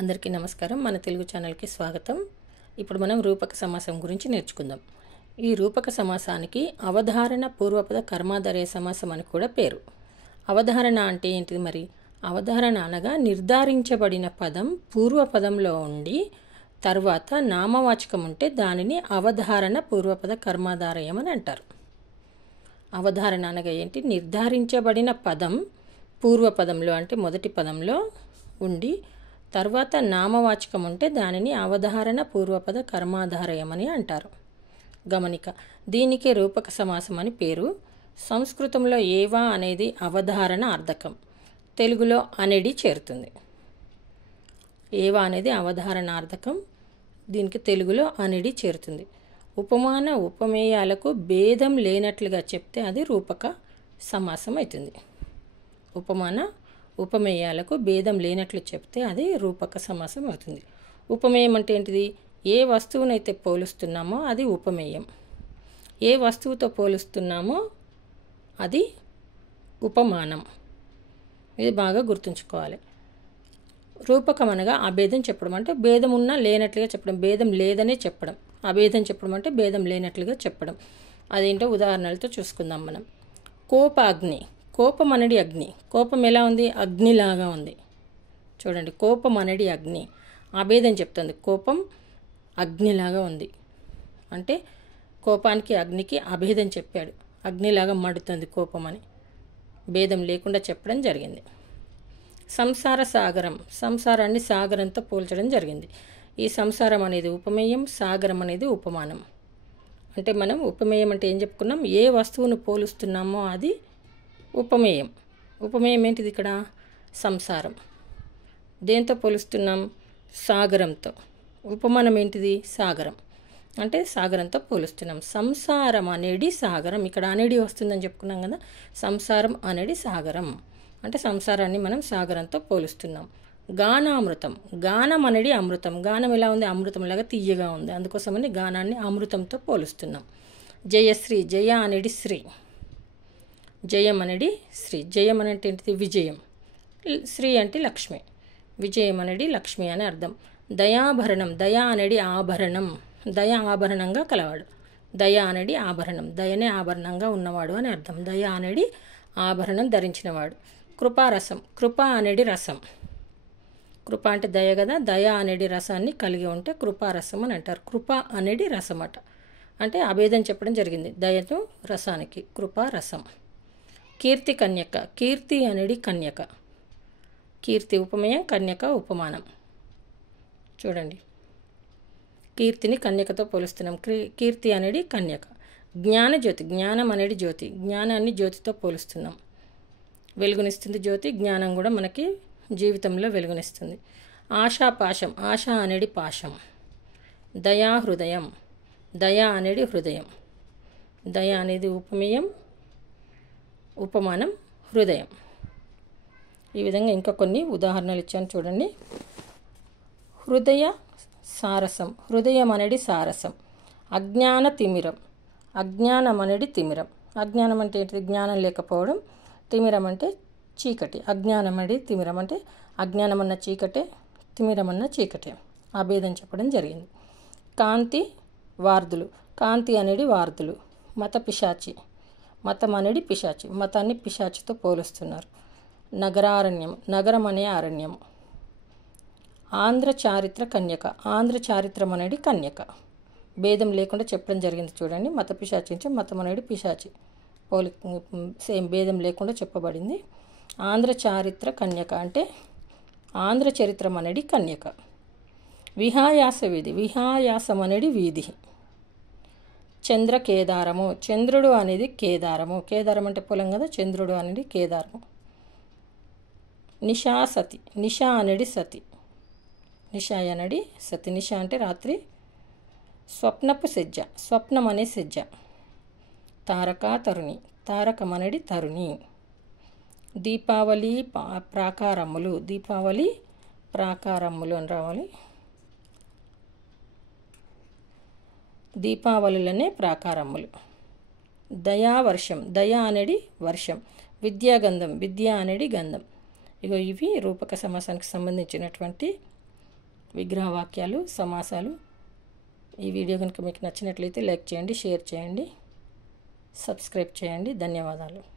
అందరికీ నమస్కారం. మన తెలుగు ఛానల్కి స్వాగతం. ఇప్పుడు మనం రూపక సమాసం గురించి నేర్చుకుందాం. ఈ రూపక సమాసానికి అవధారణ పూర్వపద కర్మాధారయ సమాసం అని కూడా పేరు. అవధారణ అంటే ఏంటిది మరి? అవధారణ అనగా నిర్ధారించబడిన పదం పూర్వపదంలో ఉండి తర్వాత నామవాచకం ఉంటే దానిని అవధారణ పూర్వపద కర్మాధారయం అని అంటారు. అవధారణ అనగా ఏంటి? నిర్ధారించబడిన పదం పూర్వపదంలో అంటే మొదటి పదంలో ఉండి తర్వాత నామవాచకం ఉంటే దానిని అవధారణ పూర్వపద కర్మాధారయం అని అంటారు. గమనిక, దీనికి రూపక సమాసం అని పేరు. సంస్కృతంలో ఏవా అనేది అవధారణ అర్థకం, తెలుగులో అనెడి చేరుతుంది. ఏవా అనేది అవధారణ అర్థకం, దీనికి తెలుగులో అనెడి చేరుతుంది. ఉపమాన ఉపమేయాలకు భేదం లేనట్లుగా చెప్తే అది రూపక సమాసం అవుతుంది. ఉపమాన ఉపమేయాలకు భేదం లేనట్లు చెప్తే అది రూపక సమాసం అవుతుంది. ఉపమేయం అంటే ఏంటిది? ఏ వస్తువునైతే పోలుస్తున్నామో అది ఉపమేయం. ఏ వస్తువుతో పోలుస్తున్నామో అది ఉపమానం. ఇది బాగా గుర్తుంచుకోవాలి. రూపకం అనగా అభేదం చెప్పడం, అంటే భేదం ఉన్నా లేనట్లుగా చెప్పడం, భేదం లేదనే చెప్పడం. అభేదం చెప్పడం అంటే భేదం లేనట్లుగా చెప్పడం. అదేంటో ఉదాహరణలతో చూసుకుందాం మనం. కోపాగ్ని, కోపం అనేది అగ్ని. కోపం ఎలా ఉంది? అగ్నిలాగా ఉంది. చూడండి, కోపం అనేది అగ్ని. అభేదం చెప్తుంది, కోపం అగ్నిలాగా ఉంది అంటే కోపానికి అగ్నికి అభేదం చెప్పాడు. అగ్నిలాగా మండుతుంది కోపం అని భేదం లేకుండా చెప్పడం జరిగింది. సంసార సాగరం, సంసారాన్ని సాగరంతో పోల్చడం జరిగింది. ఈ సంసారం అనేది ఉపమేయం, సాగరం అనేది ఉపమానం. అంటే మనం ఉపమేయం అంటే ఏం చెప్పుకున్నాం? ఏ వస్తువును పోలుస్తున్నామో అది ఉపమేయం. ఉపమేయం ఏంటిది? ఇక్కడ సంసారం. దేంతో పోలుస్తున్నాం? సాగరంతో. ఉపమానం ఏంటిది? సాగరం. అంటే సాగరంతో పోలుస్తున్నాం. సంసారం అనేది సాగరం. ఇక్కడ అనేది వస్తుందని చెప్పుకున్నాం కదా. సంసారం అనేది సాగరం అంటే సంసారాన్ని మనం సాగరంతో పోలుస్తున్నాం. గానామృతం, గానం అనేది అమృతం. గానం ఎలా ఉంది? అమృతంలాగా తీయగా ఉంది. అందుకోసమని గానాన్ని అమృతంతో పోలుస్తున్నాం. జయశ్రీ, జయ అనేది శ్రీ, జయం అనేది శ్రీ. జయం అంటే ఏంటిది? విజయం. శ్రీ అంటే లక్ష్మి. విజయం అనేది లక్ష్మి అని అర్థం. దయాభరణం, దయ అనేది ఆభరణం. దయ ఆభరణంగా కలవాడు. దయ అనేది ఆభరణం, దయనే ఆభరణంగా ఉన్నవాడు అని అర్థం. దయ అనేది ఆభరణం ధరించినవాడు. కృపారసం, కృప అనేది రసం. కృప అంటే దయ కదా. దయ అనేది రసాన్ని కలిగి ఉంటే కృపారసం అని అంటారు. కృప అనేది రసం అట. అంటే అభేదం చెప్పడం జరిగింది దయతో రసానికి. కృపారసం. కీర్తి కన్యక, కీర్తి అనేది కన్యక. కీర్తి ఉపమేయం, కన్యక ఉపమానం. చూడండి, కీర్తిని కన్యకతో పోలుస్తున్నాం. కీర్తి అనేది కన్యక. జ్ఞానజ్యోతి, జ్ఞానం అనేది జ్యోతి. జ్ఞానాన్ని జ్యోతితో పోలుస్తున్నాం. వెలుగునిస్తుంది జ్యోతి. జ్ఞానం కూడా మనకి జీవితంలో వెలుగునిస్తుంది. ఆశాపాశం, ఆశ అనేది పాశం. దయా హృదయం, దయ అనేది హృదయం. దయ అనేది ఉపమేయం, ఉపమానం హృదయం. ఈ విధంగా ఇంకా కొన్ని ఉదాహరణలు ఇచ్చాను చూడండి. హృదయ సారసం, హృదయం అనేది సారసం. అజ్ఞాన తిమిరం, అజ్ఞానం అనేది తిమిరం. అజ్ఞానం అంటే ఏంటిది? జ్ఞానం లేకపోవడం. తిమిరం అంటే చీకటి. అజ్ఞానం అనేది తిమిరం అంటే అజ్ఞానం అన్న చీకటే, తిమిరం అన్న చీకటే. అభేదం చెప్పడం జరిగింది. కాంతి వార్ధులు, కాంతి అనేది వార్ధులు. మత పిశాచి, మతం అనేది పిశాచి. మతాన్ని పిశాచితో పోలుస్తున్నారు. నగరారణ్యం, నగరం అనే అరణ్యం. ఆంధ్ర చారిత్ర కన్యక, ఆంధ్ర చారిత్రం అనేది కన్యక. భేదం లేకుండా చెప్పడం జరిగింది చూడండి. మత పిశాచి నుంచి మతం అనేది పిశాచి సేమ్ భేదం లేకుండా చెప్పబడింది. ఆంధ్ర చారిత్ర కన్యక అంటే ఆంధ్ర చరిత్రం అనేది కన్యక. విహాయాస వీధి, విహాయాసం అనేది వీధి. చంద్ర కేదారము, చంద్రుడు అనేది కేదారము. కేదారం అంటే పొలం కదా. చంద్రుడు అనేది కేదారము. నిశా సతి, నిశా అనేది సతి. నిశా అనేది సతి. నిశా అంటే రాత్రి. స్వప్నపు సెజ్జ, స్వప్నం అనే సెజ్జ. తారక తరుణి, తారకం అనేది తరుణి. దీపావళి ప్రాకారములు, దీపావళి ప్రాకారములు అని రావాలి. దీపావళులనే ప్రాకారములు. దయావర్షం, దయ అనేది వర్షం. విద్యాగంధం, విద్య అనేది గంధం. ఇవి రూపక సమాసానికి సంబంధించినటువంటి విగ్రహ వాక్యాలు, సమాసాలు. ఈ వీడియో కనుక మీకు నచ్చినట్లయితే లైక్ చేయండి, షేర్ చేయండి, సబ్స్క్రైబ్ చేయండి. ధన్యవాదాలు.